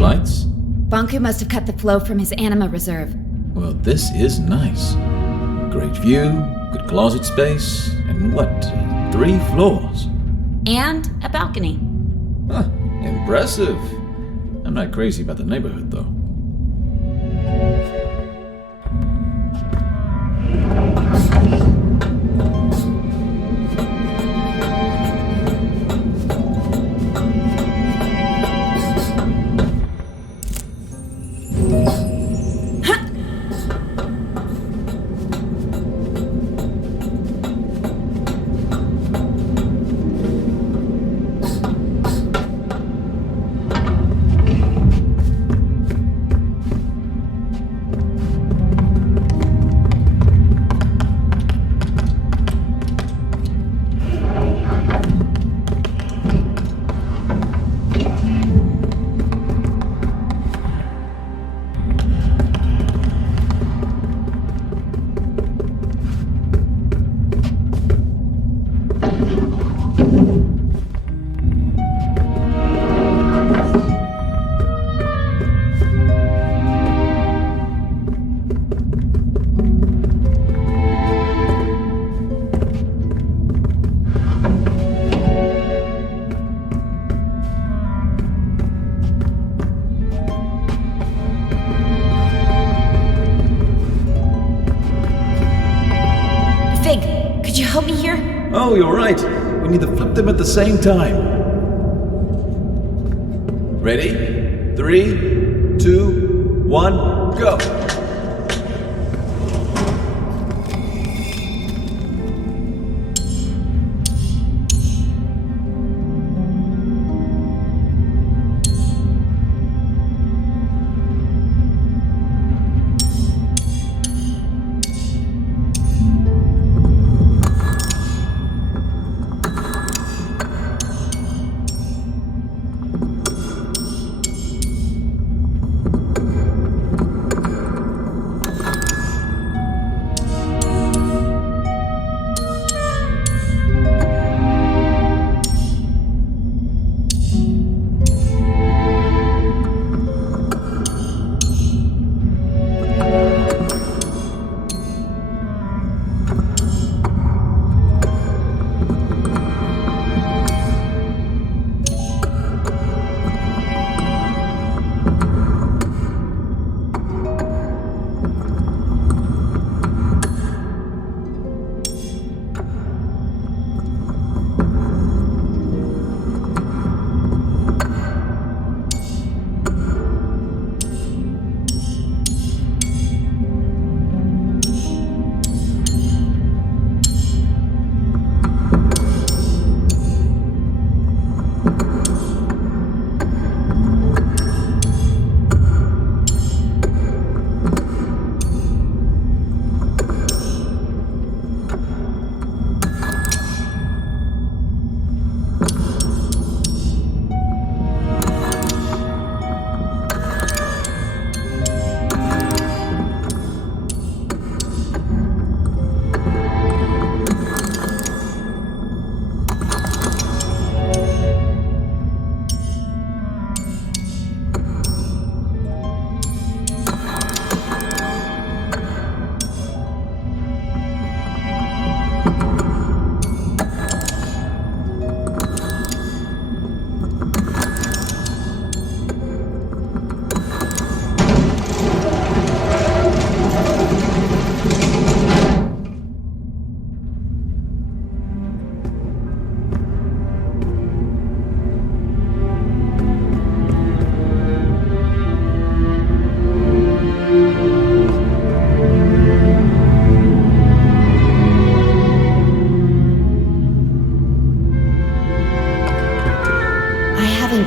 lights? Bonku must have cut the flow from his anima reserve. Well, this is nice. Great view, good closet space, and what, 3 floors? And a balcony. Huh, impressive. I'm not crazy about the neighborhood, though. Could you help me here? Oh, you're right. We need to flip them at the same time. Ready? 3, 2, 1, go!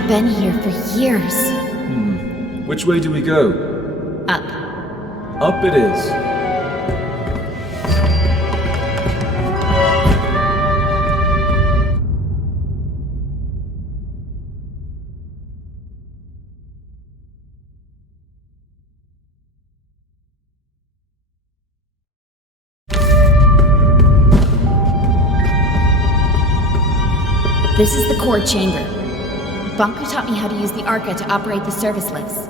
Been here for years. Which way do we go? Up. Up it is. This is the core chamber. Banku taught me how to use the Arca to operate the service lifts.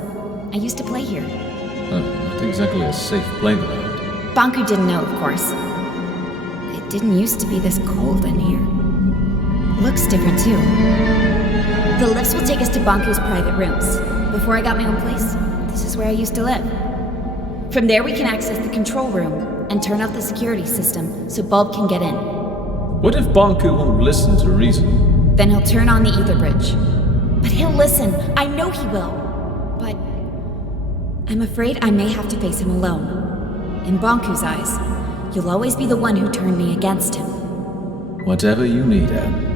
I used to play here. Not exactly a safe playground. Banku didn't know, of course. It didn't used to be this cold in here. Looks different, too. The lifts will take us to Banku's private rooms. Before I got my own place, this is where I used to live. From there, we can access the control room and turn off the security system so Bulb can get in. What if Banku won't listen to reason? Then he'll turn on the ether bridge. But he'll listen. I know he will. But I'm afraid I may have to face him alone. In Banku's eyes, you'll always be the one who turned me against him. Whatever you need, Anne.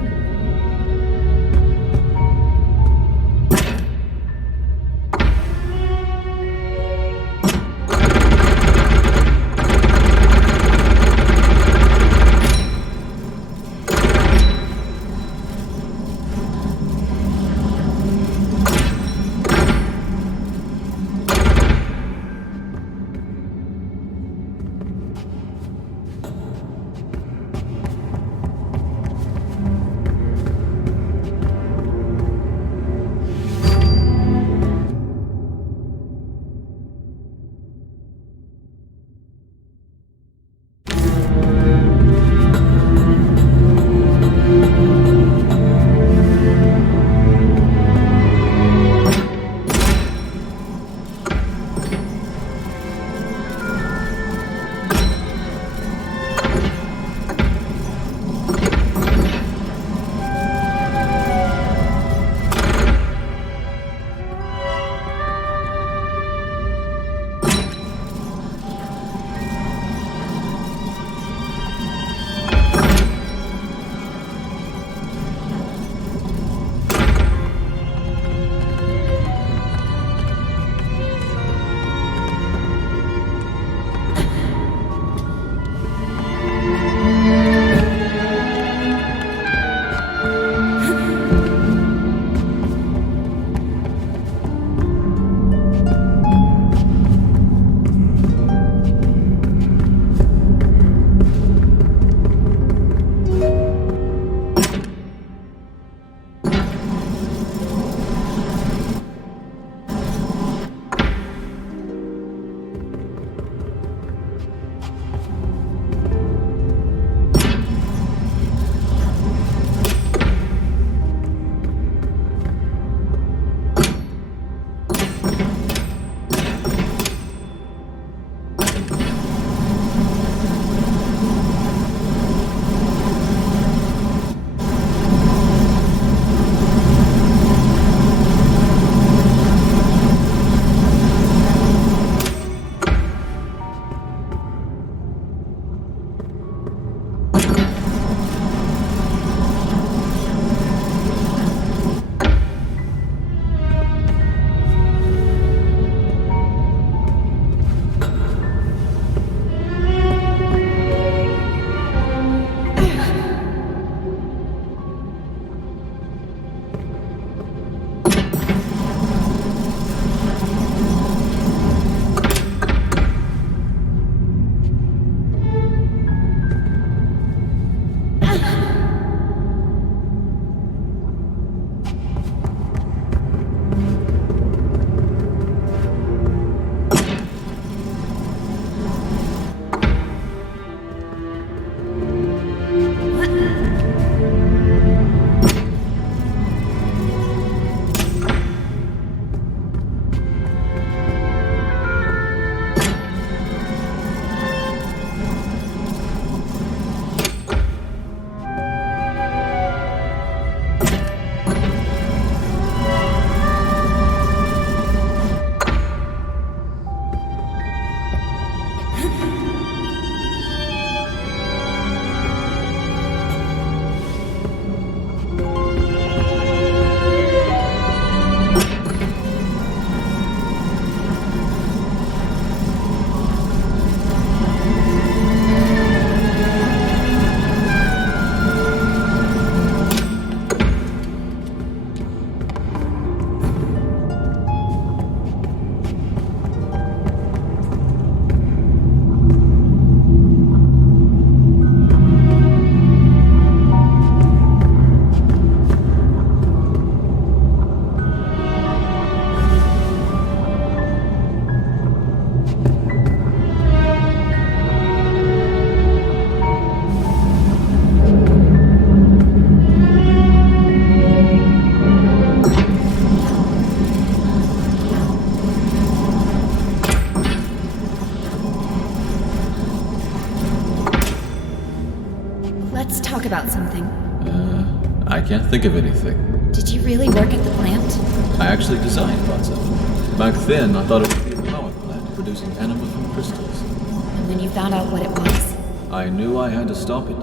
can't think of anything. Did you really work at the plant? I actually designed parts of it. Back then, I thought it would be a power plant producing anima from crystals. And when you found out what it was? I knew I had to stop it.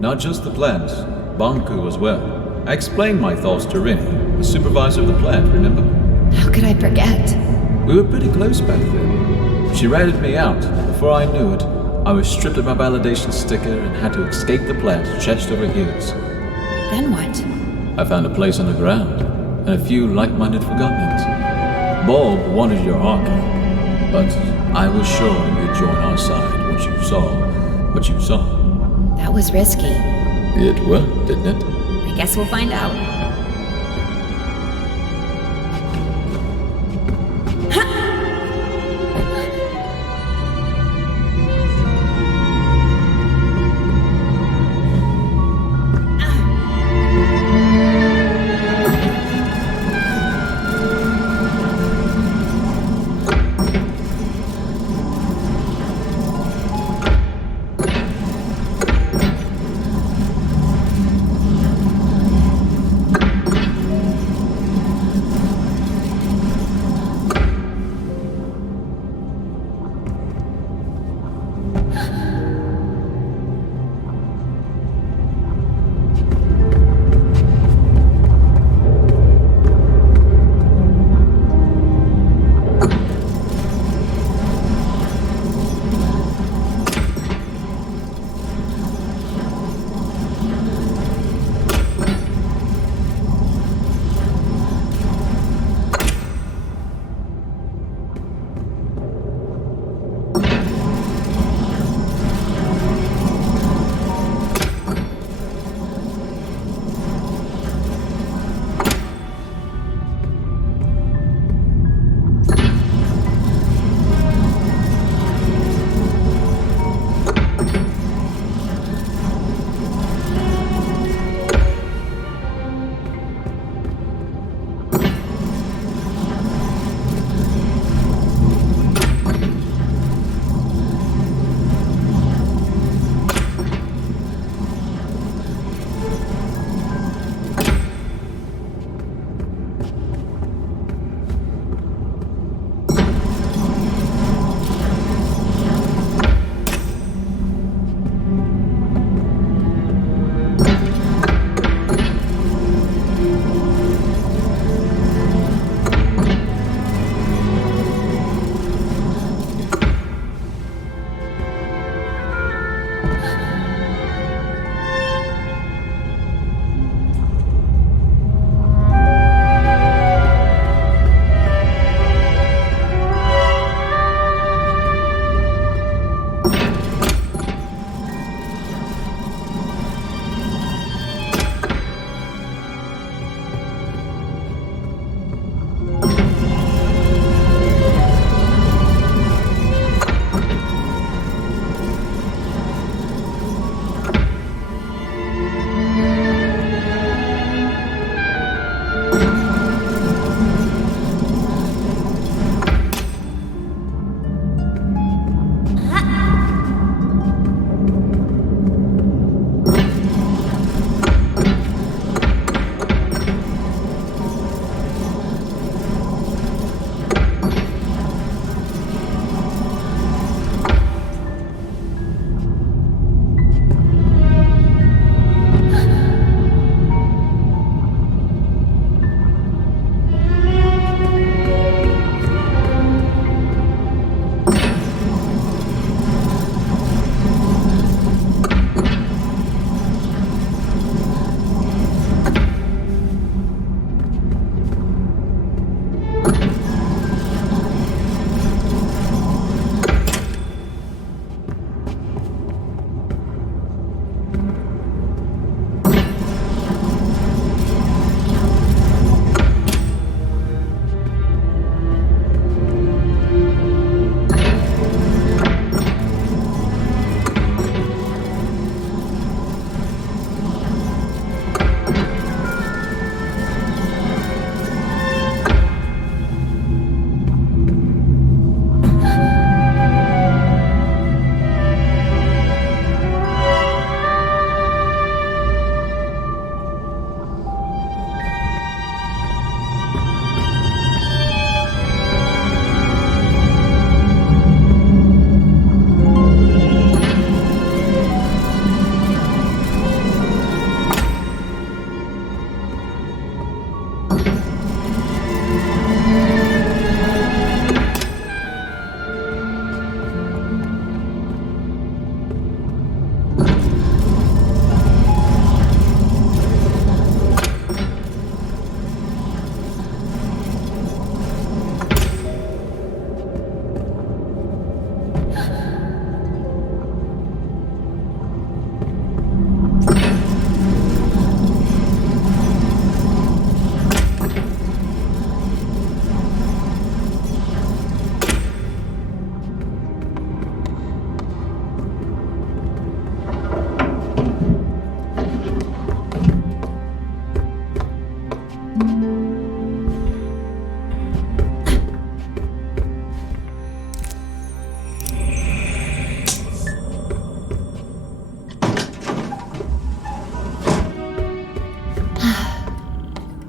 Not just the plant, Banku as well. I explained my thoughts to Rini, the supervisor of the plant, remember? How could I forget? We were pretty close back then. She ratted me out. Before I knew it, I was stripped of my validation sticker and had to escape the plant chest over heels. Then what? I found a place underground and a few like-minded Forgottons. Bob wanted your archive, but I was sure you'd join our side once you saw what you saw. That was risky. It worked, didn't it? I guess we'll find out.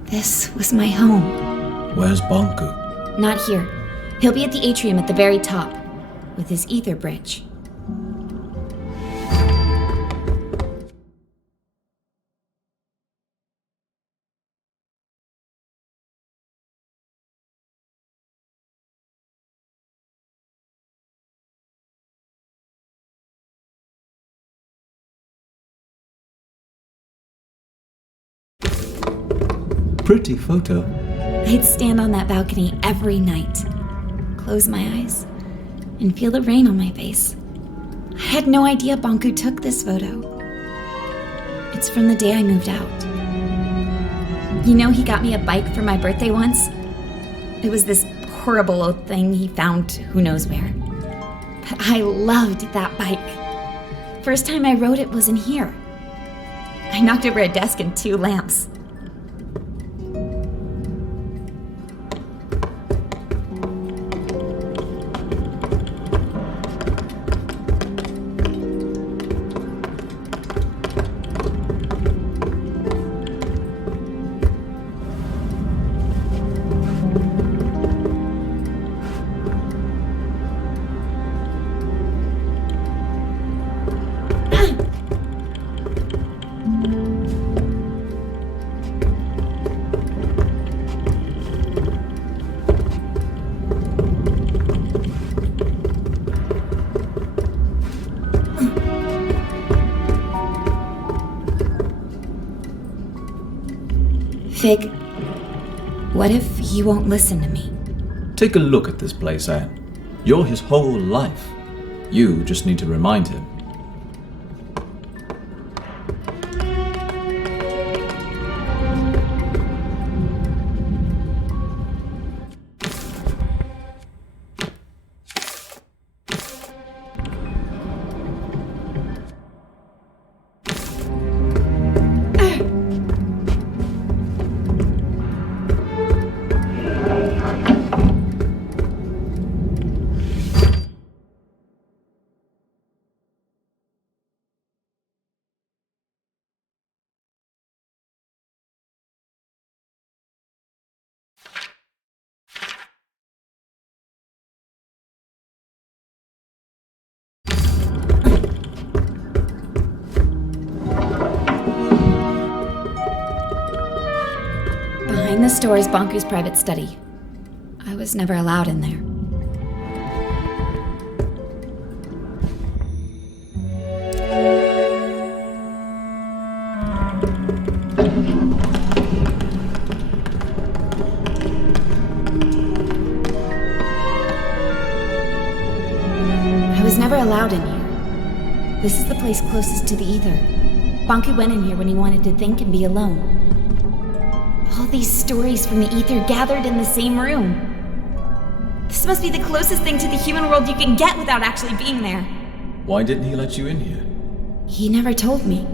This was my home. Where's Bonku? Not here. He'll be at the atrium at the very top, with his ether bridge. Pretty photo. I'd stand on that balcony every night, close my eyes, and feel the rain on my face. I had no idea Bonku took this photo. It's from the day I moved out. You know, he got me a bike for my birthday once? It was this horrible old thing he found who knows where. But I loved that bike. First time I rode it was in here. I knocked over a desk and 2 lamps. Fig, what if he won't listen to me? Take a look at this place, Anne. You're his whole life. You just need to remind him. Behind this door is Bonku's private study. I was never allowed in there. I was never allowed in here. This is the place closest to the ether. Bonku went in here when he wanted to think and be alone. All these stories from the ether gathered in the same room. This must be the closest thing to the human world you can get without actually being there. Why didn't he let you in here? He never told me.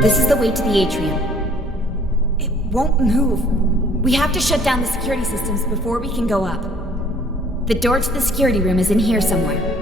This is the way to the atrium. It won't move. We have to shut down the security systems before we can go up. The door to the security room is in here somewhere.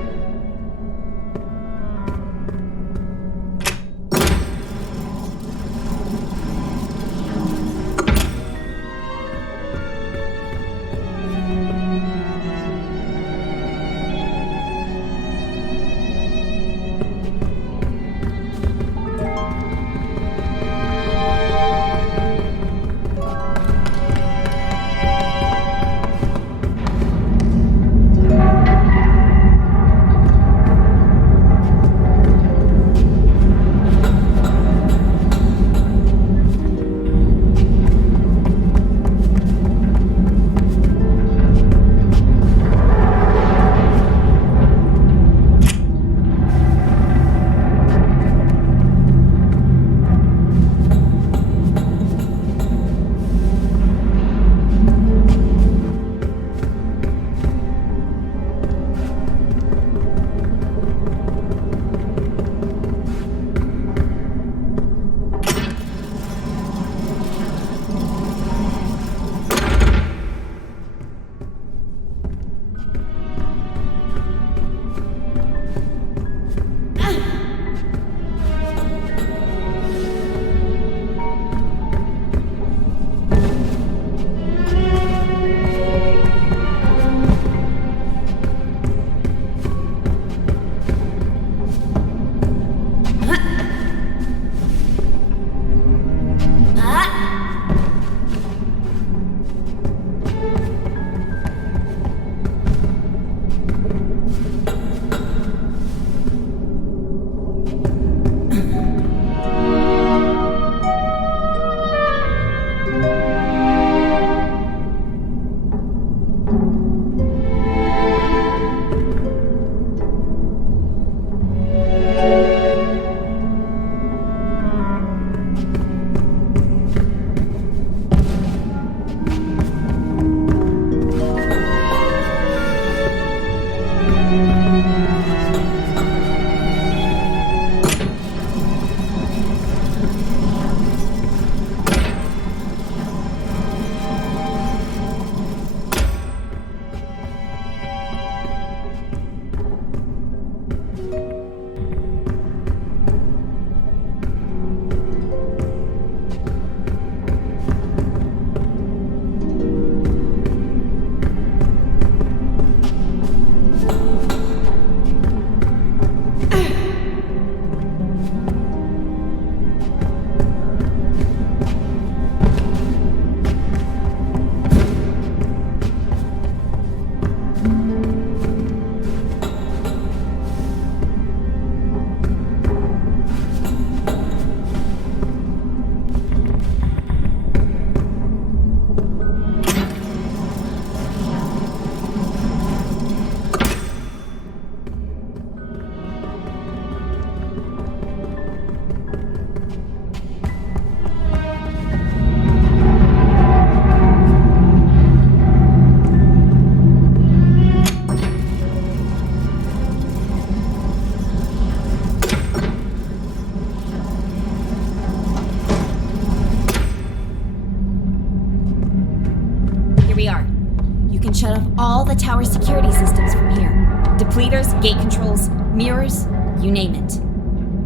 all the tower security systems from here. Depleters, gate controls, mirrors, you name it.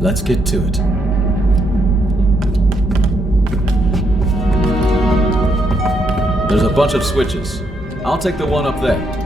Let's get to it. There's a bunch of switches. I'll take the one up there.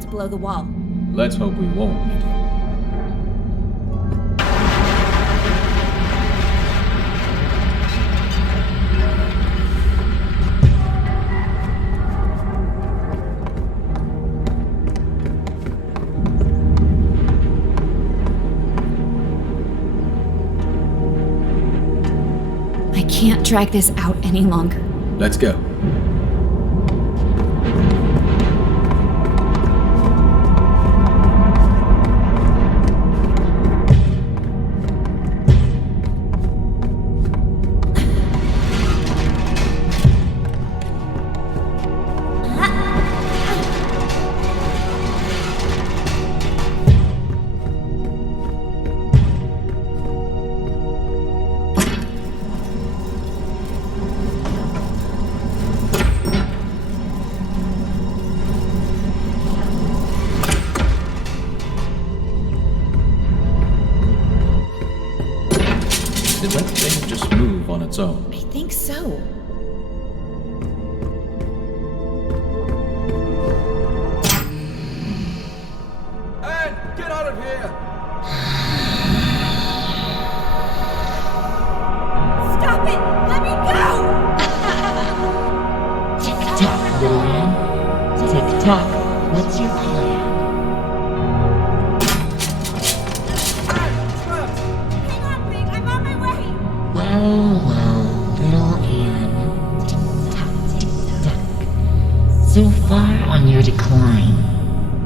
To blow the wall. Let's hope we won't need it. I can't drag this out any longer. Let's go. Did that thing just move on its own? I think so. Anne, get out of here! Stop it! Let me go! Tick-tock, little Anne. Tick-tock, what's your plan? Well, little Anne. Tick-tock, tick-tock. So far on your decline.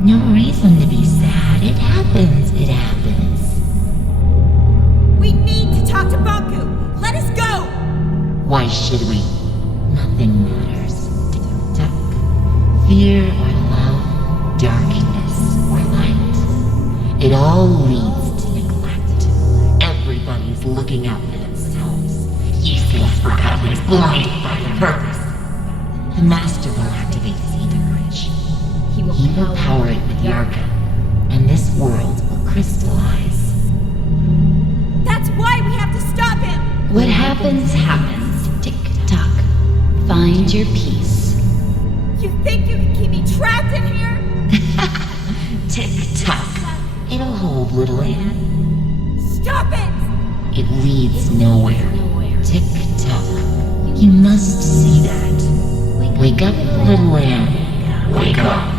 No reason to be sad. It happens. We need to talk to Banku! Let us go! Why should we? Nothing matters. Tick-tock. Fear or love, darkness or light. It all leads to neglect. Everybody's looking out for themselves. Useless forgotten, blinded by their purpose. The Master will activate the Bridge. evil power it with the Arca, and this world will crystallize. That's why we have to stop him! What happens, happens. Tick-tock. Find your peace. You think you can keep me trapped in here? Tick-tock. It'll hold, little Anne. Stop it! It leads nowhere. Tick-tock. You must see that. Wake up, little Anne. Wake up.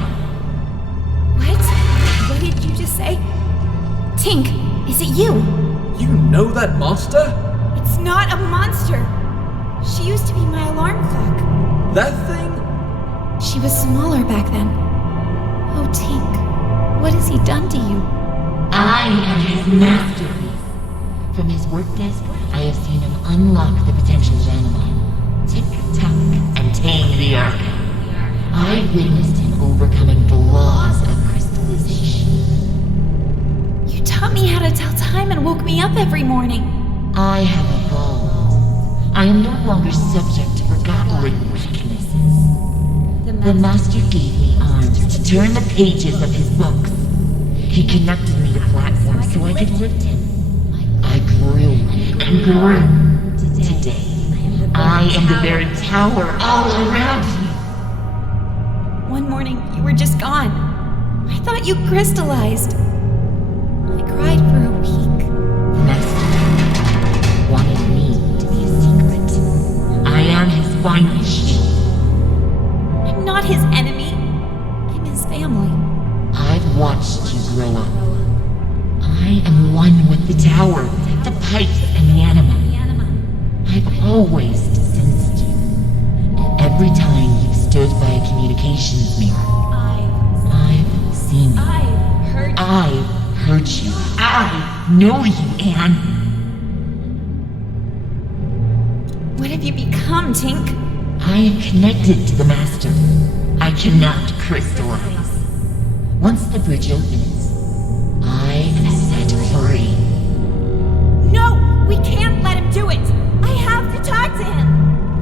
What? What did you just say? Tink, is it you? You know that monster? It's not a monster. She used to be my alarm clock. That thing? She was smaller back then. Oh, Tink, what has he done to you? I am his masterpiece. From his work desk, I have seen him unlock the potential of Animal, tick-tock, and tame the Arca. I witnessed him overcoming the laws of crystallization. You taught me how to tell time and woke me up every morning. I have evolved. I am no longer subject to forgotten weaknesses. The Master gave me arms to turn the pages of his books. He connected me to platforms so I could lift him. I grew and grew. Today, I am the very tower all around you. One morning, you were just gone. I thought you crystallized. I cried for a week. The Master wanted me to be a secret. I am his final shield. I'm not his enemy. I'm his family. I've watched you grow up. I am one with the tower, the pipes, and the anima. I've always sensed you. Every time you've stood by a communications mirror, I've seen you. I've heard you. I know you, Anne. What have you become, Tink? I am connected to the Master. I cannot crystallize. Once the bridge opens, I am set free. No! We can't let him do it! I have to talk to him!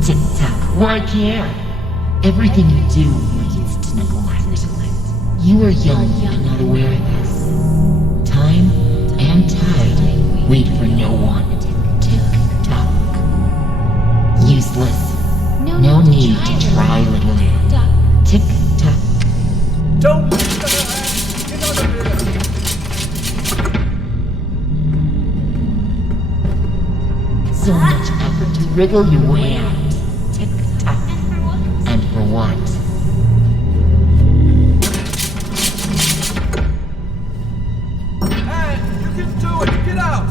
Tick-tock, why care? Everything you do leads to neglect. You are young and not aware of this. Time and tide wait for no one. Tick-tock. Useless. No need to try, little Anne. Tick-tock. Don't leave her, Anne! Get out of here! So much effort to wriggle your way out. Tick-tock. And for what? Anne, you can do it! Get out!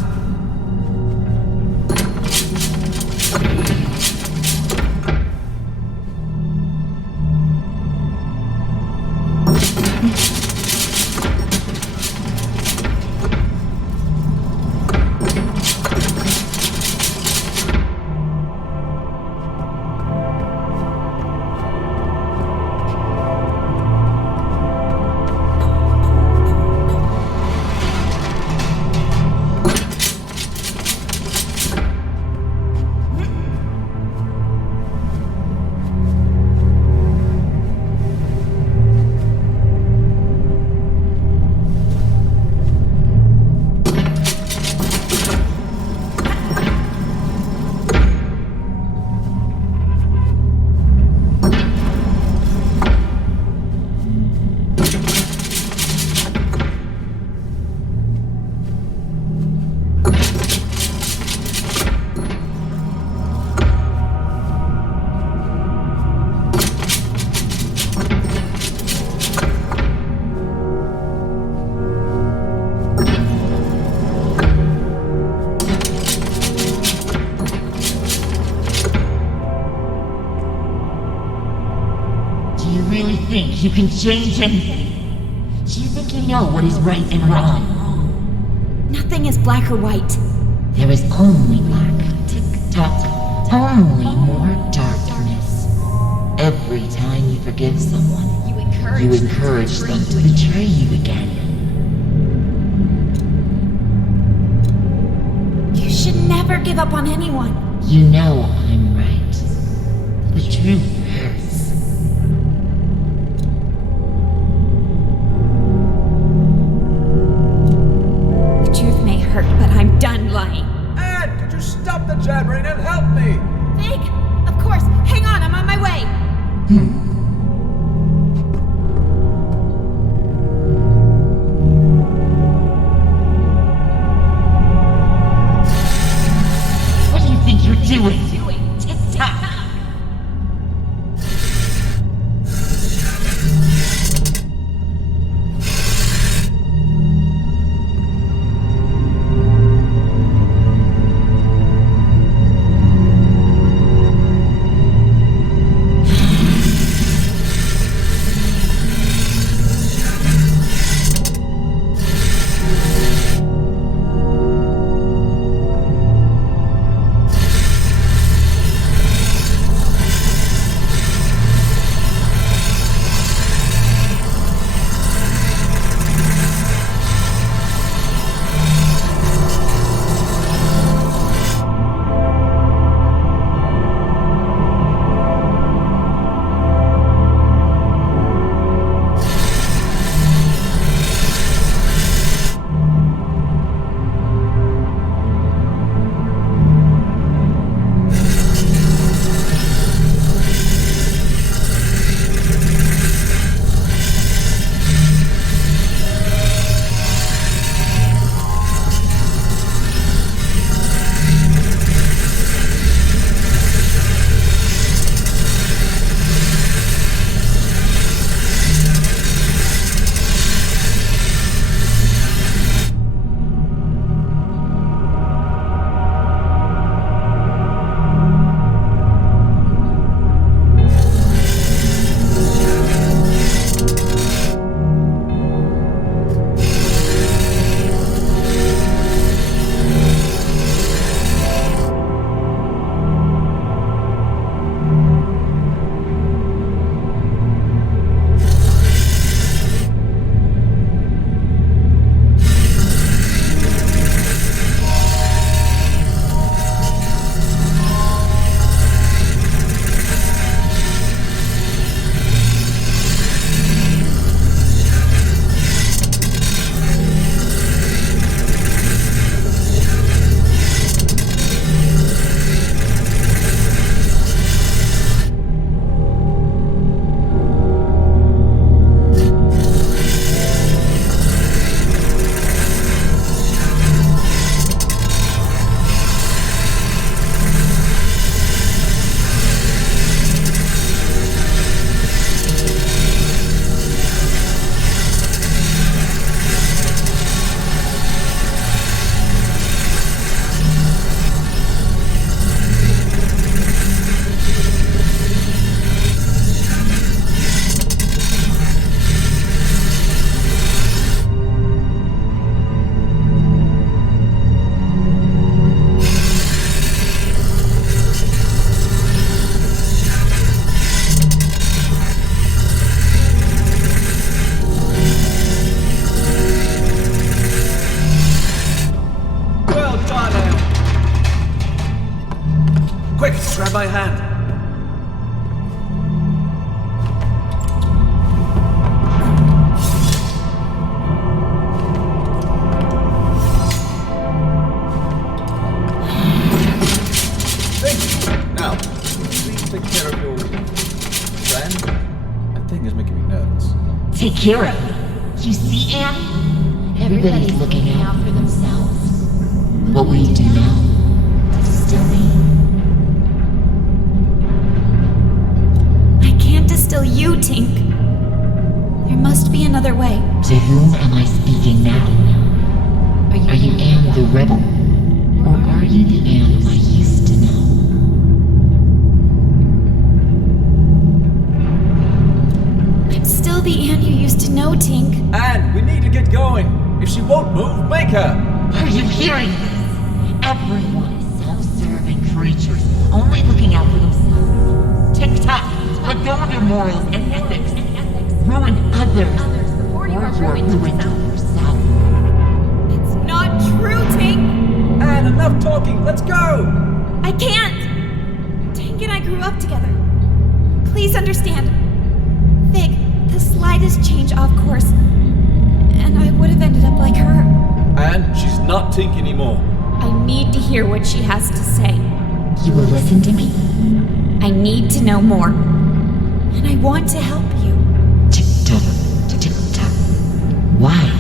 You can change anything. Do you think you know what is right and wrong? Nothing is black or white. There is only black. Tick-tock. Only more darkness. Every time you forgive someone, you encourage them to betray you again. You should never give up on anyone. You know I'm right. The truth hurts. care of me. You see, Anne? Everybody's looking out for themselves. What will you do now? Distill me? I can't distill you, Tink. There must be another way. To whom am I speaking now? Are you Anne the rebel? Or are you the Anne I used to know? I'm still the Anne you used to know, Tink. Anne, we need to get going. If she won't move, make her. Are you hearing this? Everyone is self-serving creatures, only looking out for themselves. Tick-tock, let go of your morals and ethics. Ruin others before you are ruined yourself. It's not true, Tink! Anne, enough talking. Let's go. I can't! Tink and I grew up together. Please understand. Fig, the slightest change off course, and I would have ended up like her. Anne, she's not Tink anymore. I need to hear what she has to say. You will listen to me? I need to know more. And I want to help you. Tick-tock, tick-tock. Why?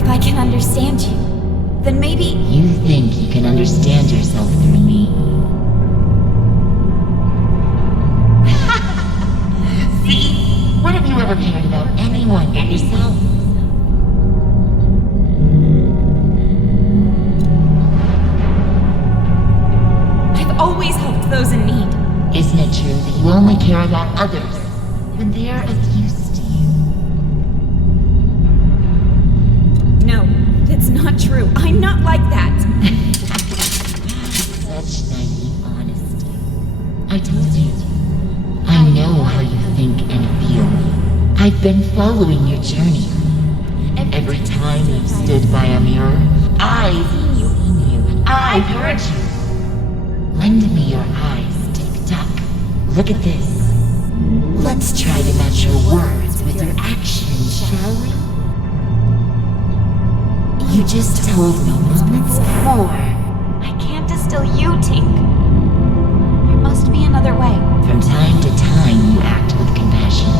If I can understand you, then maybe... You think you can understand yourself through me? See? When have you ever cared about anyone but yourself? I've always helped those in need. Isn't it true that you only care about others when they're of use to you? No, it's not true. I'm not like that. Such naive honesty. I told you. I know how you think and feel. I've been following your journey. Every time you've stood by a mirror, I've seen you. I've heard you. Lend me your eyes, Tick-tock. Look at this. Let's try to match your words with your actions, shall we? You just told me moments before. I can't distill you, Tink. There must be another way. From time to time, you act with compassion.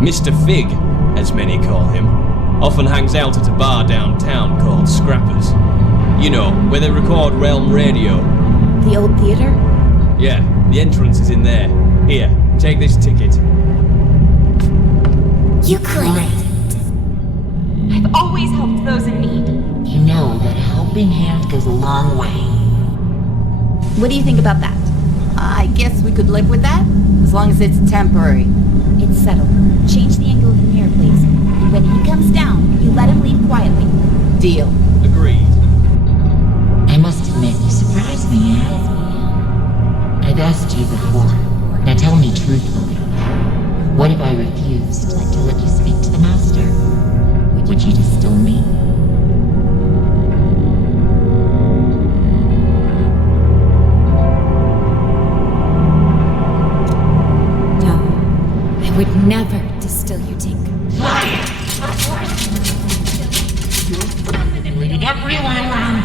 Mr. Fig, as many call him, often hangs out at a bar downtown called Scrappers. You know, where they record Realm Radio. The old theater? Yeah, the entrance is in there. Here, take this ticket. You couldn't. I've always helped those in need. You know that a helping hand goes a long way. What do you think about that? I guess we could live with that, as long as it's temporary. It's settled. Change the angle of the mirror, please. And when he comes down, you let him leave quietly. Deal. Agreed. I must admit, you surprised me, Anne. I've asked you before. Now tell me truthfully. What if I refused to let you speak to the Master? Would you distill me? No. I would never distill you, Tink. Liar! You're leading everyone around.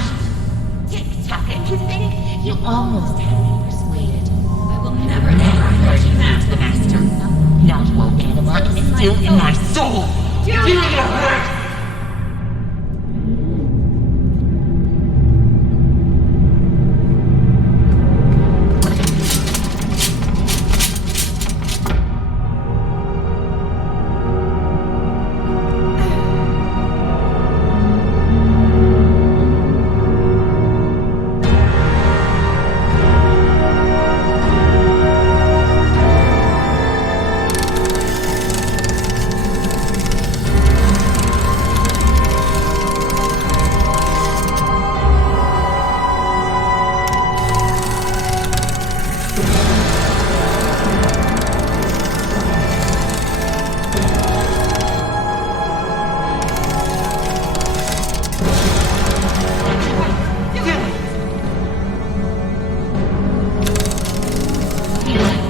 Tick-tock, and you think you almost had me persuaded. I will never let you speak to the Master. Not while Anima is still in my soul. Feel your hurt!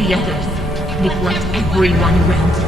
The others neglect everyone around you.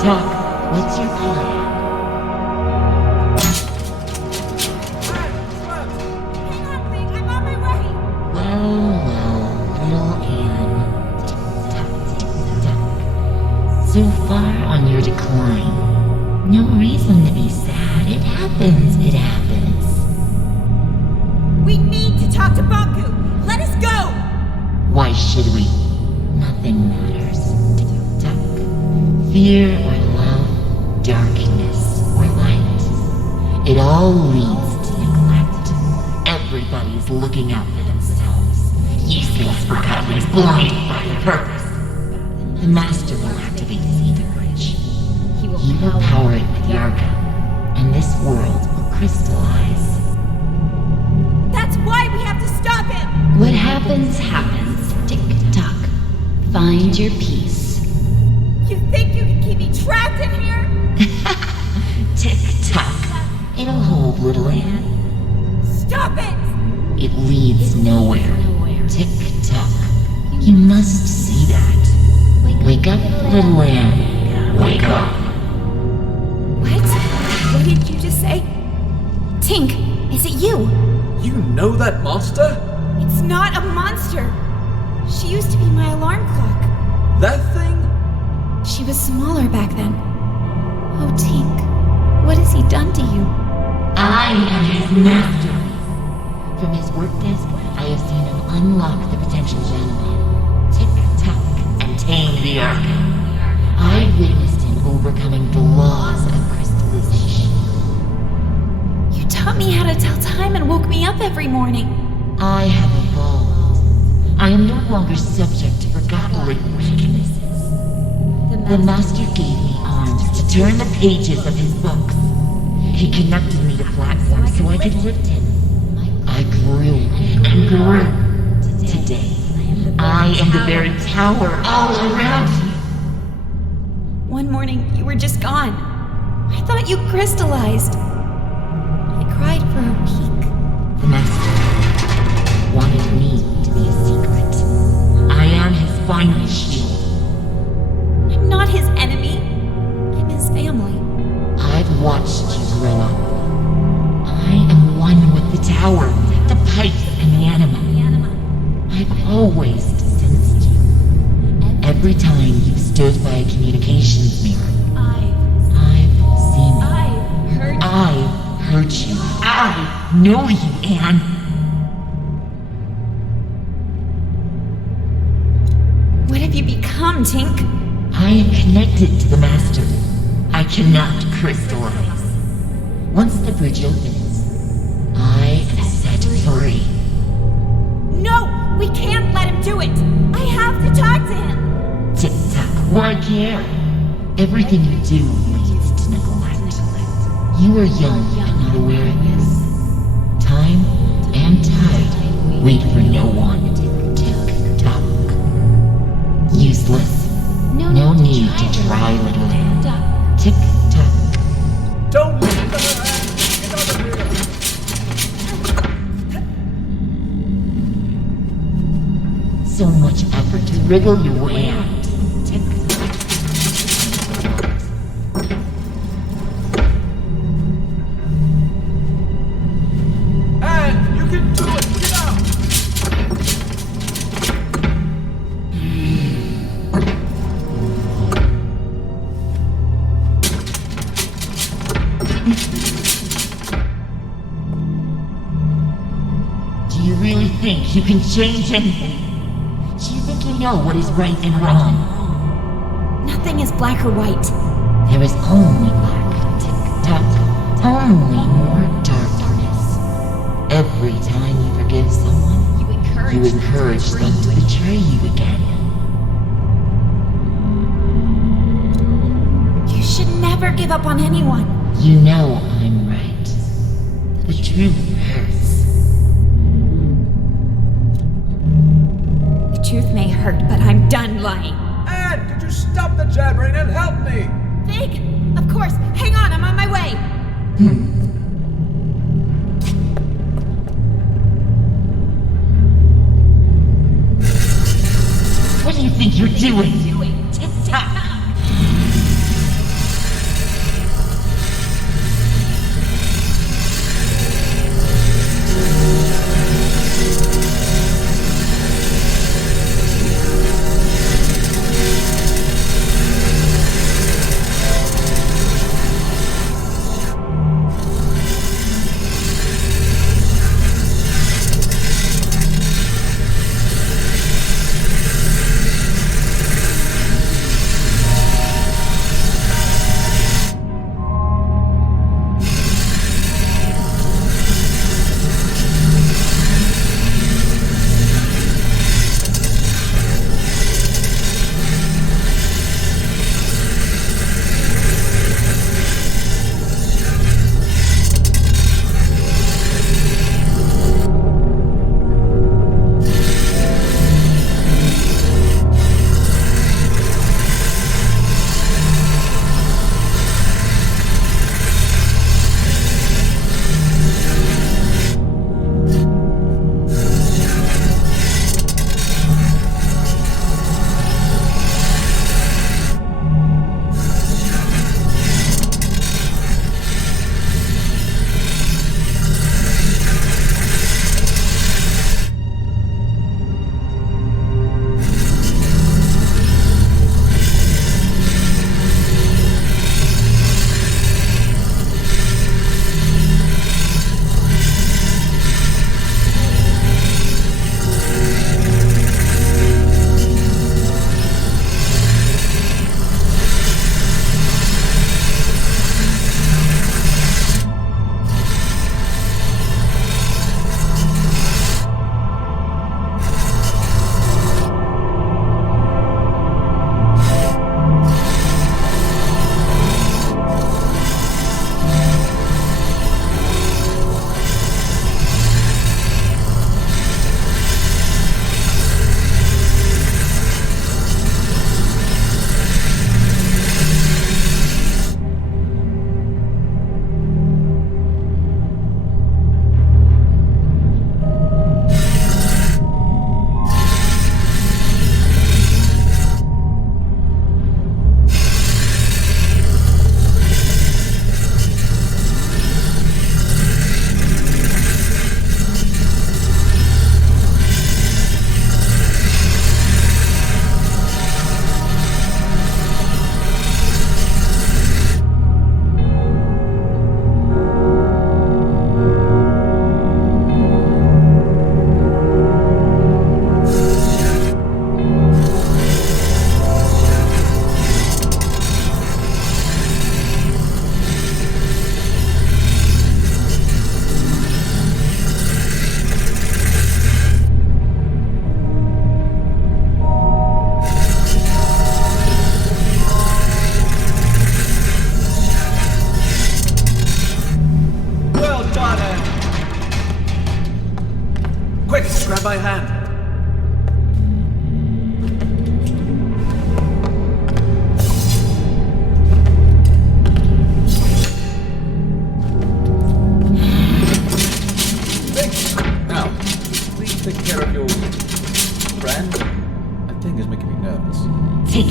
Tick-tock, what's your plan? Hang on, Vic. I'm on my way. Well, little Anne. Tick-tock, tick-tock. So far on your decline. No reason to be sad. It happens. We need to talk to Banku. Let us go. Why should we? Nothing matters. Tick-tock. Fear or love, darkness or light. It all leads to neglect. Everybody's looking out for themselves. Useless forgottens blinded by their purpose. The Master will activate the ether bridge. He will power it with the Arca, and this world will crystallize. That's why we have to stop him. What happens, happens. Tick-tock. Find your peace. You think you can keep me trapped in here? Tick-tock. It'll hold, little Anne. Stop it. It leads nowhere. Tick-tock. You must see that. Wake up, little Anne. Wake up. What? What did you just say? Tink, is it you? You know that monster? It's not a monster. She used to be my alarm clock. That thing? She was smaller back then. Oh, Tink, what has he done to you? I am his masterpiece. From his work desk, I have seen him unlock the potential gentleman. Tick-tock and tame the Arca. I witnessed him overcoming the laws of crystallization. You taught me how to tell time and woke me up every morning. I have evolved. I am no longer subject to forgotten weaknesses. The Master gave me arms to turn the pages of his books. He connected me to platforms so I could lift him. I grew and grew. Today, I am the very tower all around you. One morning, you were just gone. I thought you crystallized. I cried for a week. The Master wanted me to be a secret. I am his final shield. I'm not his enemy. I'm his family. I've watched you grow up. I am one with the tower, the pipes, and the anima. I've always distanced you. Every time you've stood by a communications mirror, I've seen you. I've heard you. I know you, Anne. What have you become, Tink? I am connected to the Master. I cannot crystallize. Once the bridge opens, I am set free. No! We can't let him do it! I have to talk to him! Tick-tock, why can't? Everything you do leads to neglect. You are young and not aware of this. Time and tide wait for no one. Tick-tock. Useless. No need to try, little Anne. Tick-tock. Don't listen to her, Anne. Get out of here. So much effort to wriggle your way out. Tick-tock. Anne, you can do it. Get out. Do you really think you can change anything? Do you think you know what is right and wrong? Nothing is black or white. There is only black. Tick-tock. Only more darkness. Every time you forgive someone, you encourage them to betray you again. You should never give up on anyone. You know I'm right. The truth hurts. The truth may hurt, but I'm done lying. Anne, could you stop the jabbering and help me? Vig? Of course. Hang on, I'm on my way. What do you think you're doing? Tick-tock.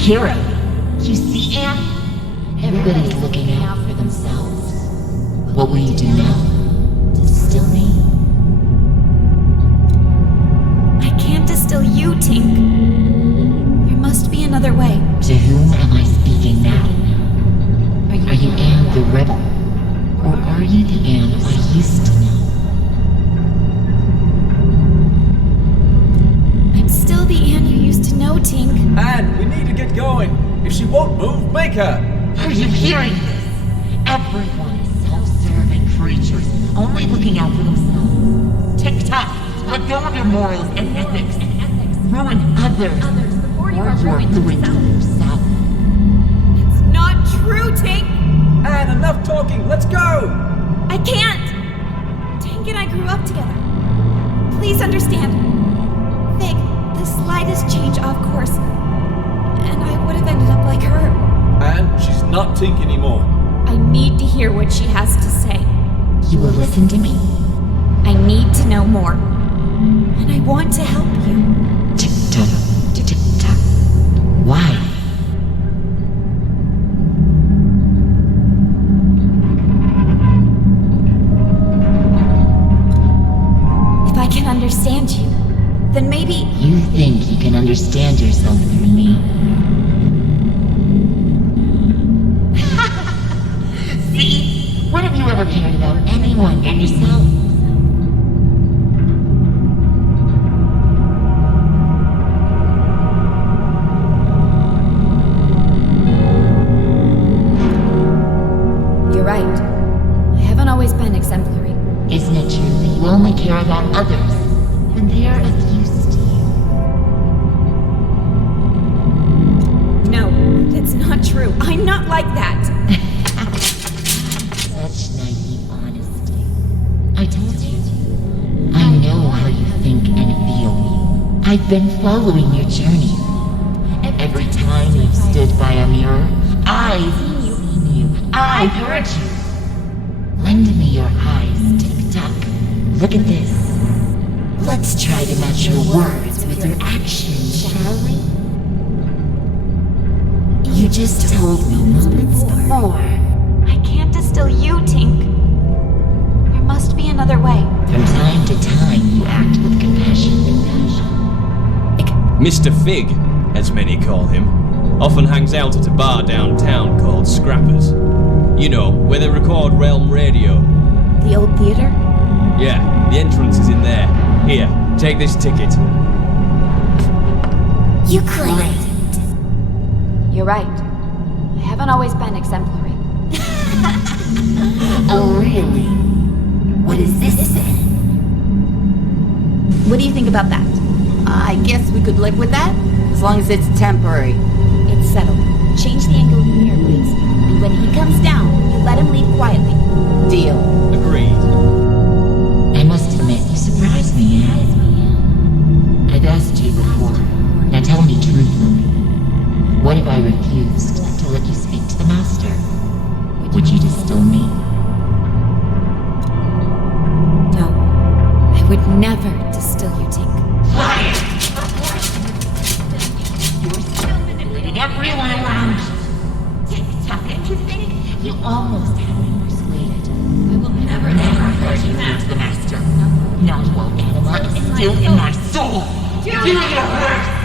care of me. You see, Anne? Everybody's looking out for themselves. What will you do now? Distill me? I can't distill you, Tink. There must be another way. To whom am I speaking now? Are you Anne the rebel? Or are you the Anne I used to know? I'm still the Anne you used to know, Tink. Anne, we need to get going. If she won't move, make her. Are you hearing this? Everyone is self-serving creatures, only looking out for themselves. Tick-tock, let go of your morals and ethics. Ruin others, or you are ruining yourself. It's not true, Tink! Anne, enough talking. Let's go. I can't! Tink and I grew up together. Please understand. Fig, the slightest change off course, and I would have ended up like her. Anne, she's not Tink anymore. I need to hear what she has to say. You will listen to me. I need to know more. And I want to help you. Tick-tock, tick-tock. Why? If I can understand you, then maybe... You think you can understand yourself through me? See? When have you ever cared about anyone but yourself? You're right. I haven't always been exemplary. Isn't it true that you only care about others when they are of use to you? No, that's not true. I'm not like that. Such naive honesty. I told you. I know how you think and feel. I've been following your journey. Every time you've stood by a mirror, I've seen you. I've heard you. Lend me your eyes, Tick-tock. Look at this. Let's try to match your words with your actions, shall we? You just told me moments before. I can't distill you, Tink. There must be another way. From time to time, you act with compassion. Mr. Fig, as many call him, often hangs out at a bar downtown called Scrappers. You know, where they record Realm Radio. The old theater? Yeah, the entrance is in there. Here, take this ticket. You claimed. You're right. I haven't always been exemplary. Oh, really? What is this then? What do you think about that? I guess we could live with that, as long as it's temporary. It's settled. Change the angle of the mirror, please. And when he comes down, you let him leave quietly. Deal. Agreed. I must admit, you surprised me, Anne. I've asked you before. Now tell me truthfully. What if I refused to let you speak to the Master? Would you distill me? No. I would never distill you, Tink. Liar! You're still manipulating everyone around you. Tick-tock, and you think you almost had me persuaded. I will never let you speak to the Master. Not while Anima is still in my soul. Do your worst!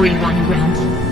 everyone grounded.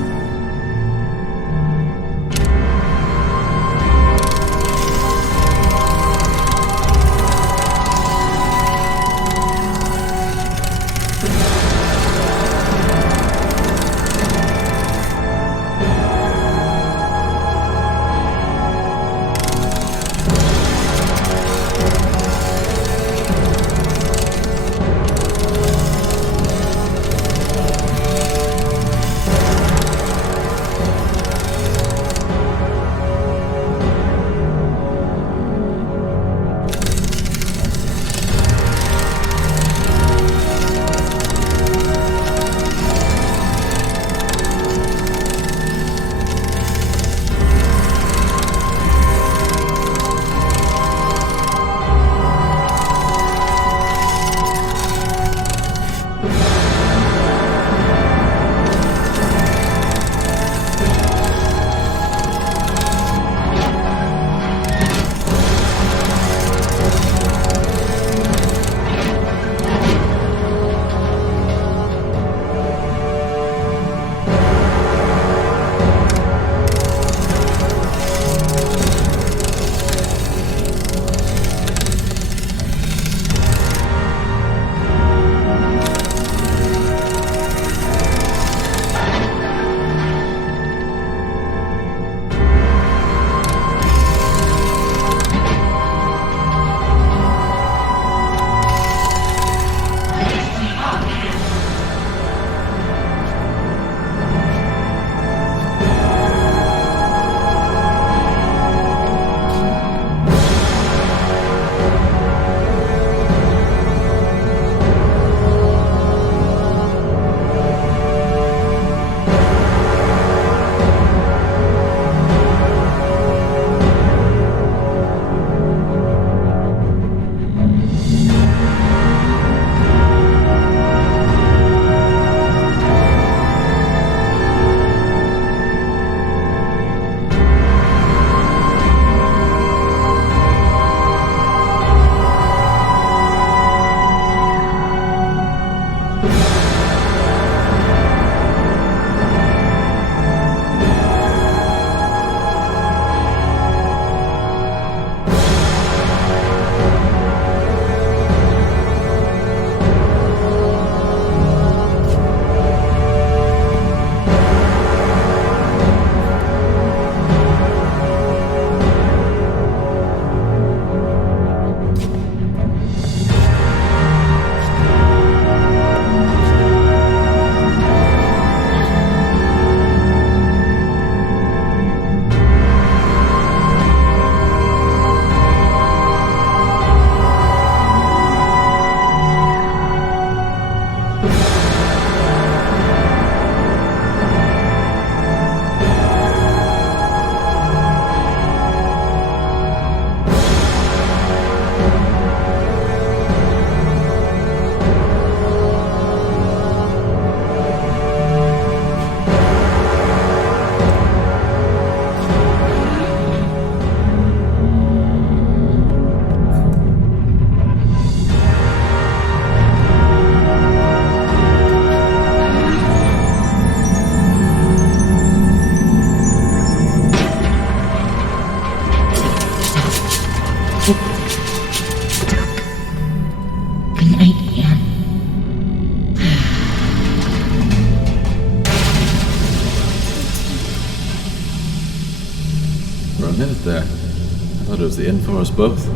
minute there. I thought it was the end for us both.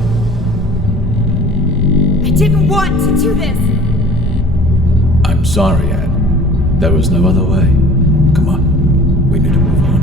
I didn't want to do this! I'm sorry, Anne. There was no other way. Come on. We need to move on.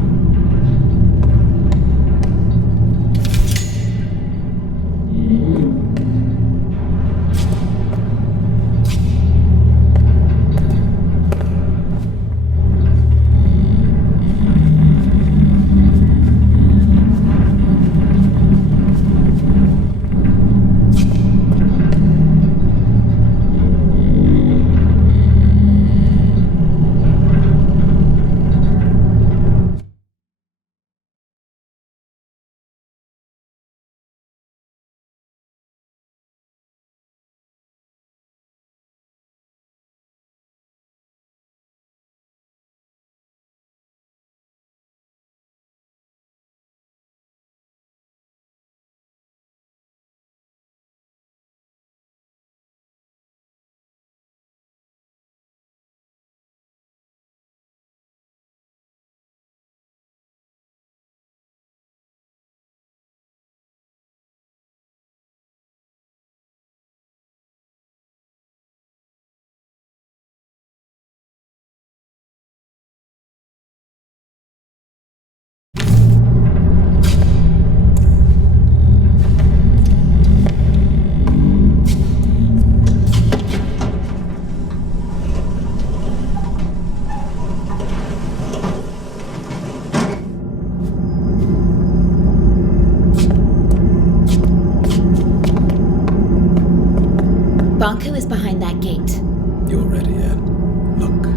behind that gate. You're ready, Anne. Look,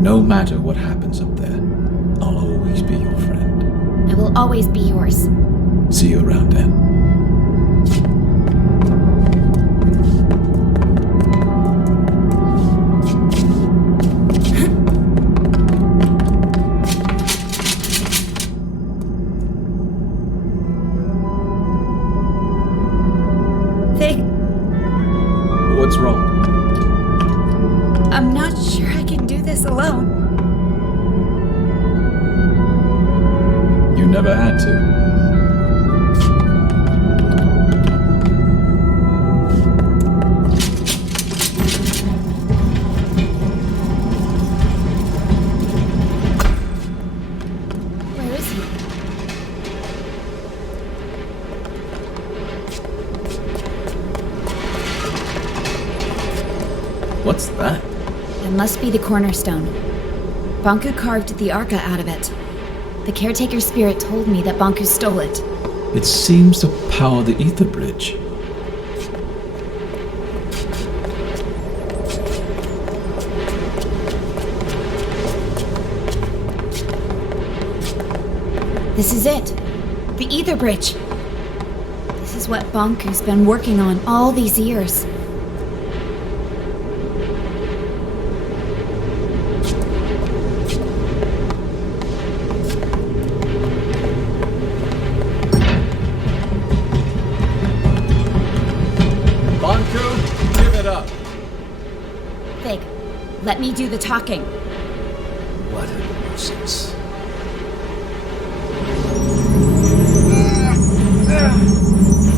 no matter what happens up there, I'll always be your friend. I will always be yours. See you around, Anne. What's wrong? I'm not sure I can do this alone. You never had to. Where is he? What's that? It must be the cornerstone. Banku carved the Arca out of it. The caretaker's spirit told me that Banku stole it. It seems to power the ether bridge. This is it. The ether bridge. This is what Banku's been working on all these years. Banku, give it up. Fig, let me do the talking. What a nuisance.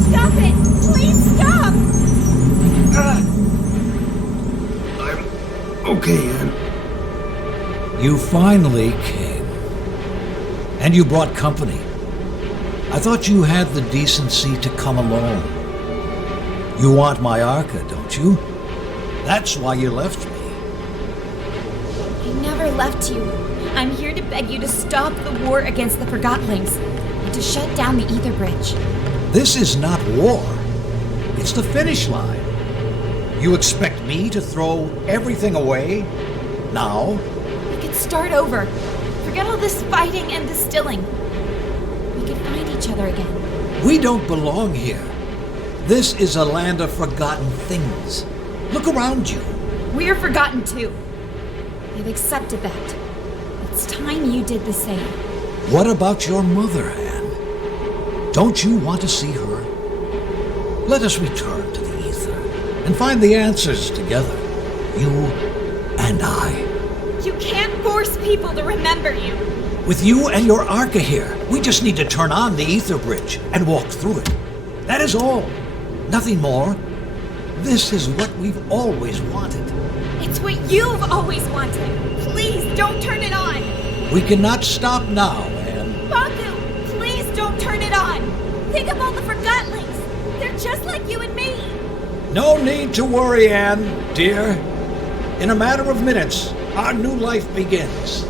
Stop it! Please stop! I'm okay, Anne. You finally came. And you brought company. I thought you had the decency to come alone. You want my Arca, don't you? That's why you left me. I never left you. I'm here to beg you to stop the war against the Forgottlings and to shut down the ether bridge. This is not war. It's the finish line. You expect me to throw everything away? Now? We could start over. Forget all this fighting and distilling. We could find each other again. We don't belong here. This is a land of forgotten things. Look around you. We're forgotten too. We've accepted that. It's time you did the same. What about your mother, Anne? Don't you want to see her? Let us return to the ether and find the answers together. You and I. You can't force people to remember you. With you and your Arca here, we just need to turn on the ether bridge and walk through it. That is all. Nothing more. This is what we've always wanted. It's what you've always wanted. Please don't turn it on. We cannot stop now, Anne. Banku, please don't turn it on. Think of all the Forgottlings. They're just like you and me. No need to worry, Anne, dear. In a matter of minutes, our new life begins.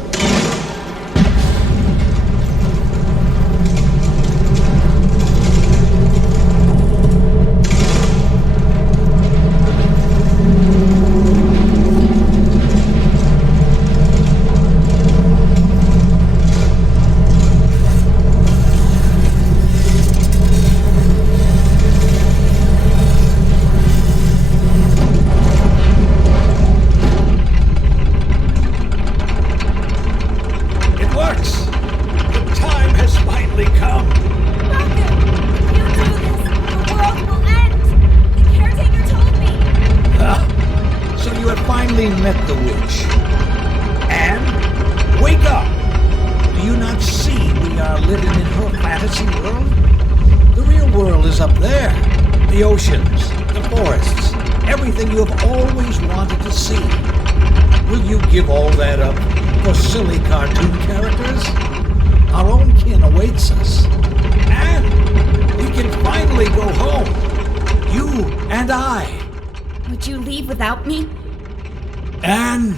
Met the witch. Anne, wake up! Do you not see we are living in her fantasy world? The real world is up there. The oceans, the forests, everything you have always wanted to see. Will you give all that up for silly cartoon characters? Our own kin awaits us. And we can finally go home. You and I. Would you leave without me? Anne,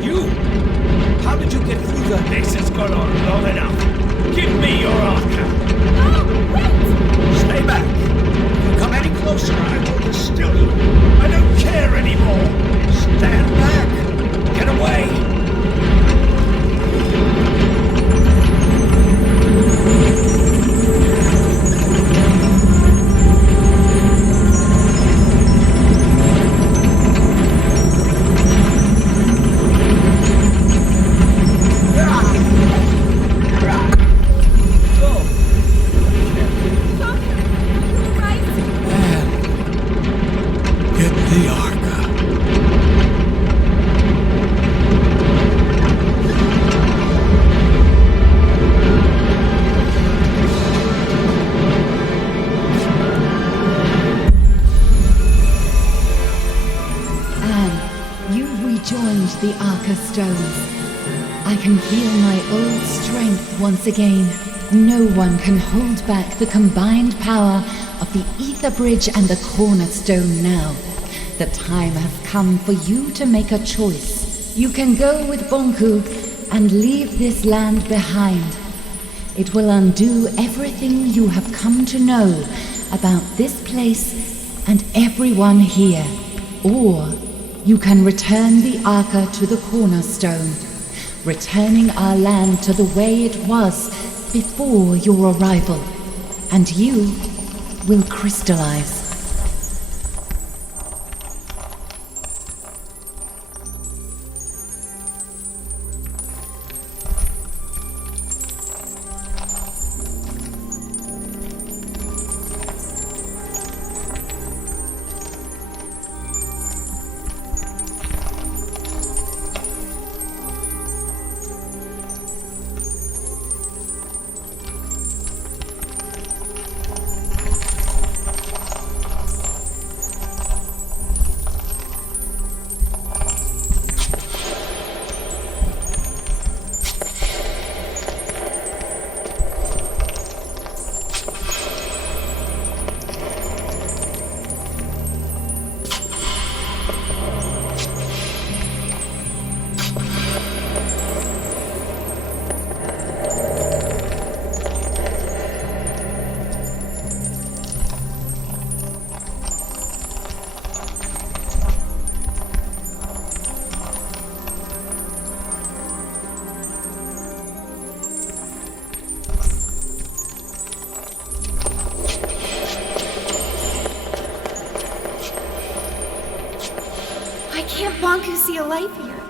You! How did you get through the... This has gone on long enough. Give me your Arca. No, wait! Stay back. If you come any closer... closer, I will distill you. I don't care anymore. Stand back. Get away. The Arca stones. I can feel my old strength once again. No one can hold back the combined power of the Ether Bridge and the Cornerstone now. The time has come for you to make a choice. You can go with Bonku and leave this land behind. It will undo everything you have come to know about this place and everyone here. Or you can return the Arca to the Cornerstone, returning our land to the way it was before your arrival, and you will crystallize. Can't Bonku see a life here?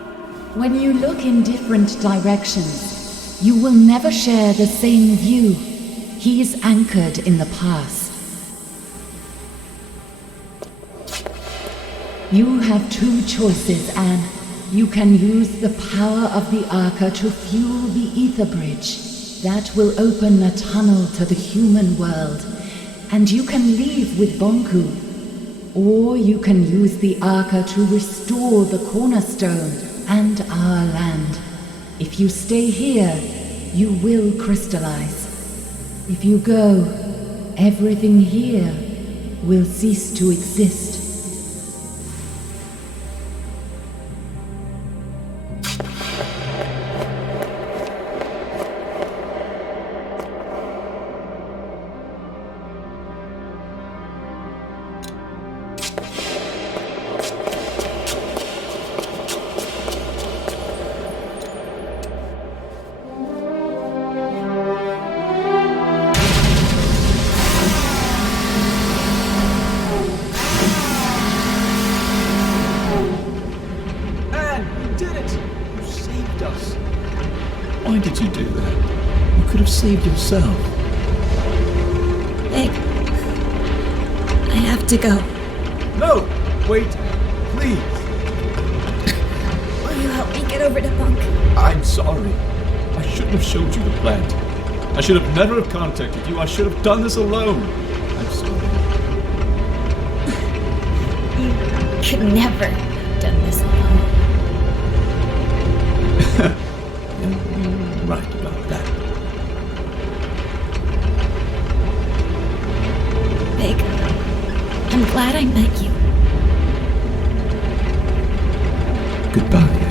When you look in different directions, you will never share the same view. He is anchored in the past. You have two choices, Anne. You can use the power of the Arca to fuel the Ether Bridge. That will open a tunnel to the human world, and you can leave with Bonku. Or you can use the Arca to restore the Cornerstone and our land. If you stay here, you will crystallize. If you go, everything here will cease to exist. Why did you do that? You could have saved yourself. Vic, I have to go. No! Wait, please. Will you help me get over to Bunk? I'm sorry. I shouldn't have showed you the plant. I should have never have contacted you. I should have done this alone. I'm sorry. You could never have done this alone. You're right about that. Vic, I'm glad I met you. Goodbye.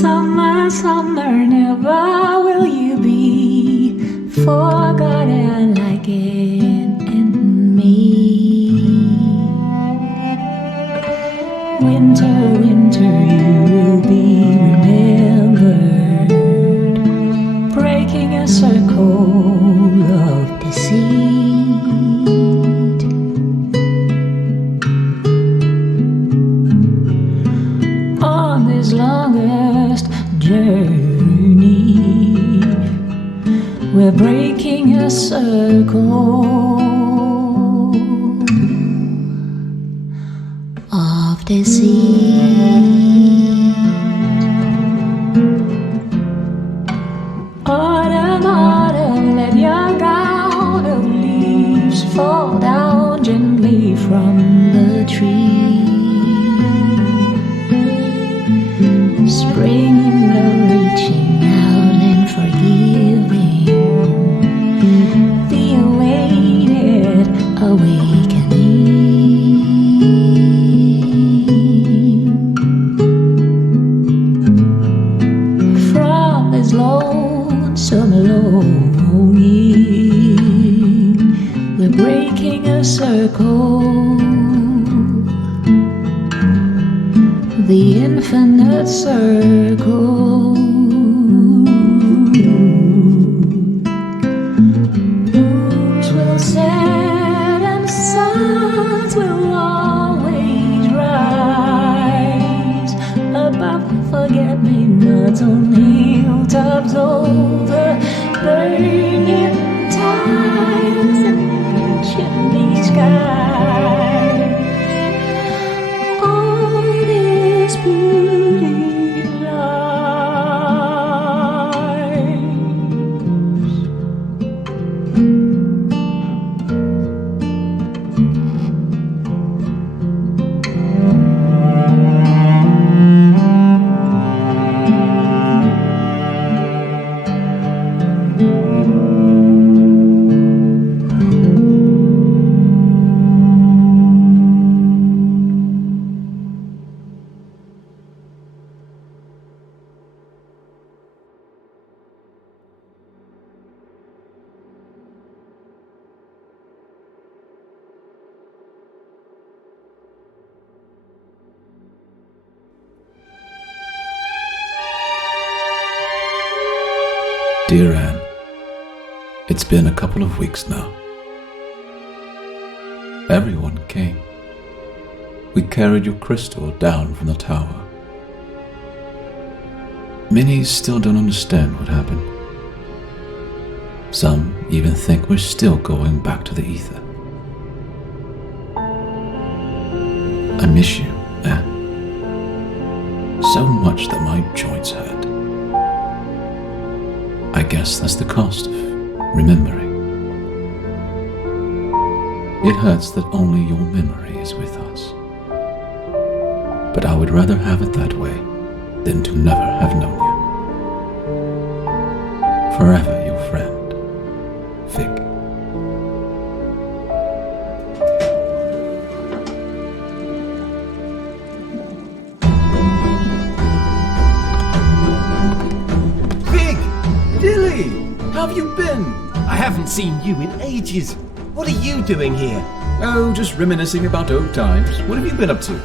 Summer, summer, never will you be forgotten like it in me. Winter, winter, you will be remembered, breaking a circle of deceit. On this longest journey, we're breaking a circle of deceit. Autumn, autumn, let your gown of leaves fall down gently from the tree. Spring in love reaching out and forgiving the awaited awakening. From this lonesome longing, we're breaking a circle, the infinite circle. Moons will set and suns will always rise above forget-me-nots on hilltops over burning tides and chimney skies. All this beauty lies. Dear Anne, it's been a couple of weeks now. Everyone came. We carried your crystal down from the tower. Many still don't understand what happened. Some even think we're still going back to the ether. I miss you, Anne. So much that my joints hurt. I guess that's the cost of remembering. It hurts that only your memory is with us. But I would rather have it that way than to never have known you. Forever your friend, Fig. How have you been? I haven't seen you in ages. What are you doing here? Oh, just reminiscing about old times. What have you been up to?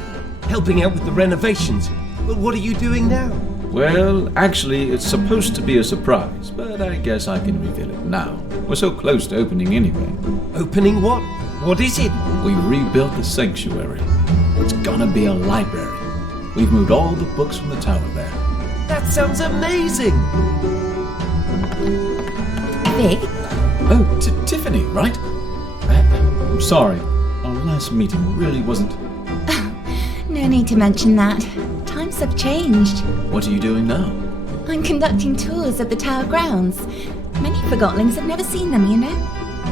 Helping out with the renovations. But what are you doing now? Well, actually, it's supposed to be a surprise, but I guess I can reveal it now. We're so close to opening anyway. Opening what? What is it? We rebuilt the sanctuary. It's gonna be a library. We've moved all the books from the tower there. That sounds amazing! Fig? Oh, Tiffany, right? I'm sorry. Our last meeting really wasn't... No need to mention that. Times have changed. What are you doing now? I'm conducting tours of the tower grounds. Many Forgottlings have never seen them, you know.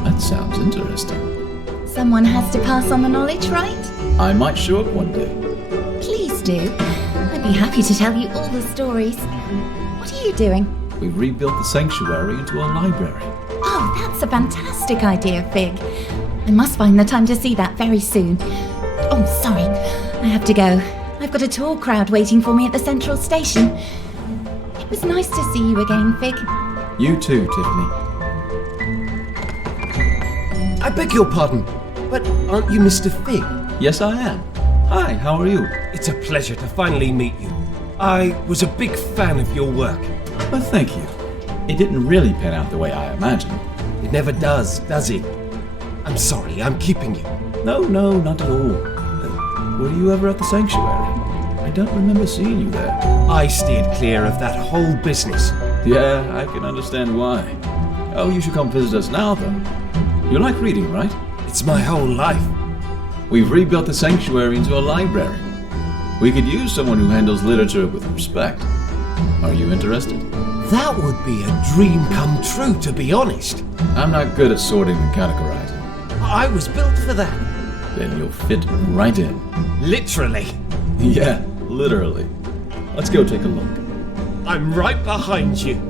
That sounds interesting. Someone has to pass on the knowledge, right? I might show up one day. Please do. I'd be happy to tell you all the stories. What are you doing? We've rebuilt the sanctuary into a library. Oh, that's a fantastic idea, Fig. I must find the time to see that very soon. Oh, sorry. I have to go. I've got a tour crowd waiting for me at the central station. It was nice to see you again, Fig. You too, Tiffany. I beg your pardon, but aren't you Mr. Fig? Yes, I am. Hi, how are you? It's a pleasure to finally meet you. I was a big fan of your work. Well, thank you. It didn't really pan out the way I imagined. It never does it? I'm sorry, I'm keeping you. No, not at all. Were you ever at the sanctuary? I don't remember seeing you there. I steered clear of that whole business. Yeah, I can understand why. Oh, you should come visit us now, though. You like reading, right? It's my whole life. We've rebuilt the sanctuary into a library. We could use someone who handles literature with respect. Are you interested? That would be a dream come true, to be honest. I'm not good at sorting and categorizing. I was built for that. Then you'll fit right in. Literally. Yeah, literally. Let's go take a look. I'm right behind you.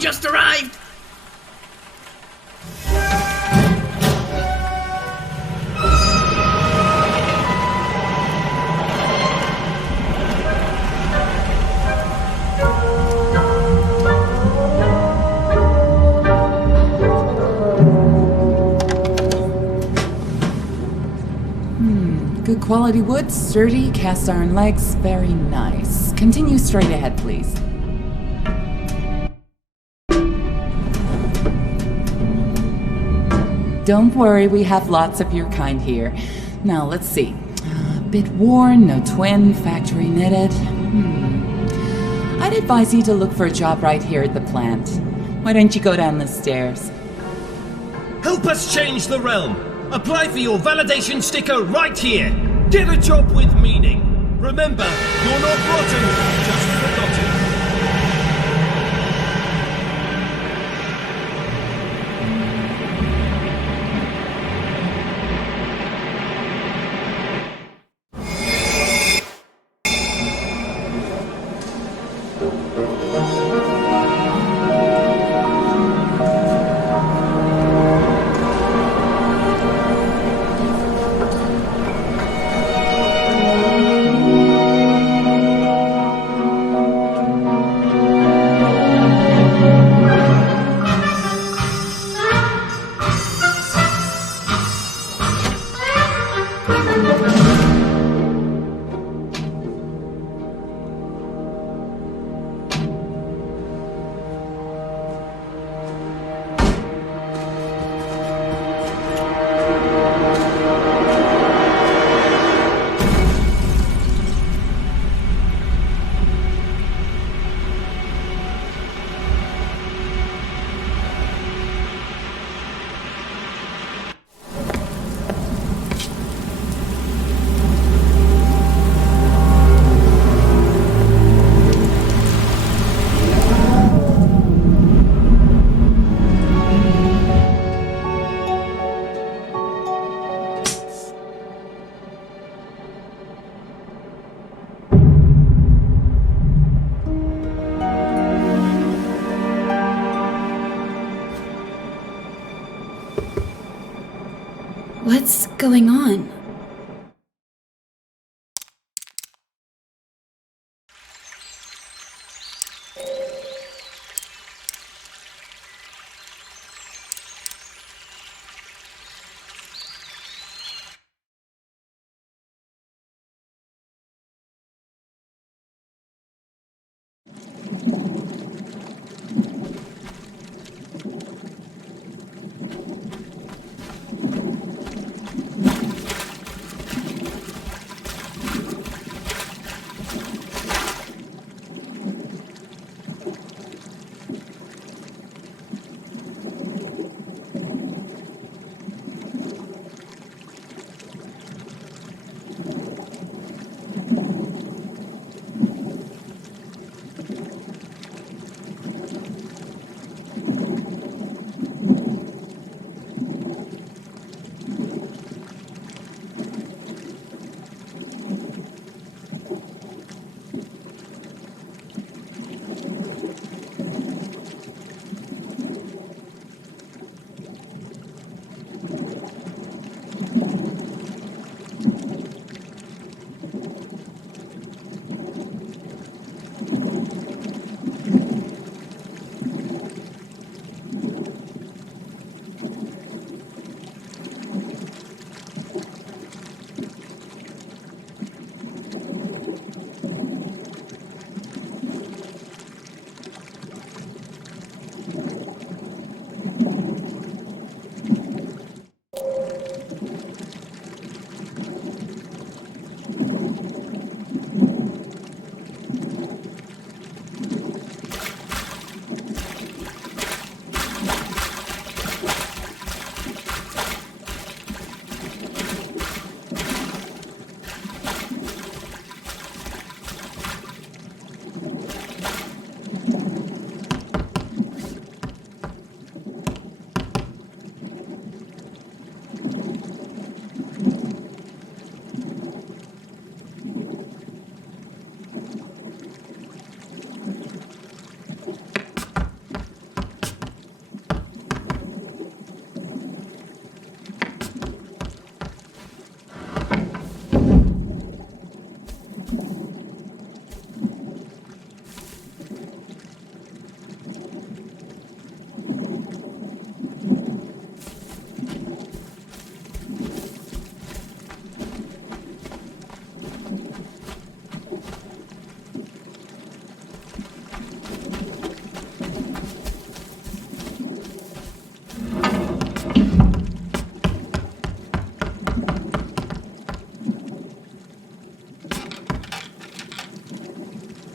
Just arrived! Good quality wood, sturdy, cast iron legs, very nice. Continue straight ahead, please. Don't worry, we have lots of your kind here. Now, let's see. A bit worn, no twin, factory knitted. I'd advise you to look for a job right here at the plant. Why don't you go down the stairs? Help us change the realm! Apply for your validation sticker right here! Get a job with meaning! Remember, you're not rotten, just forgotten. What's going on?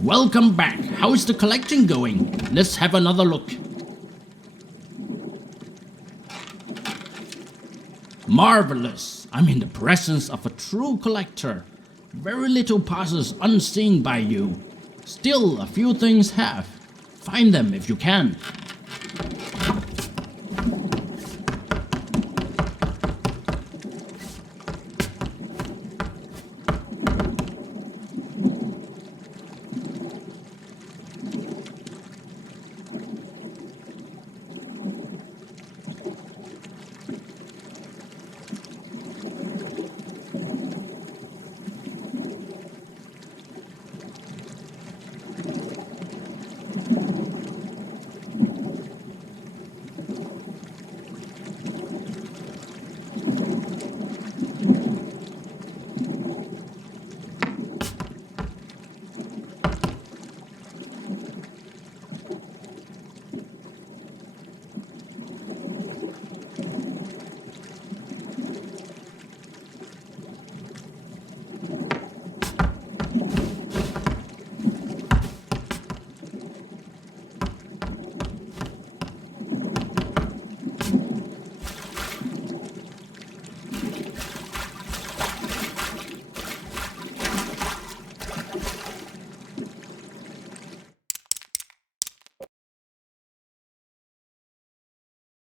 Welcome back. How's the collection going? Let's have another look. Marvelous. I'm in the presence of a true collector. Very little passes unseen by you. Still, a few things have. Find them if you can.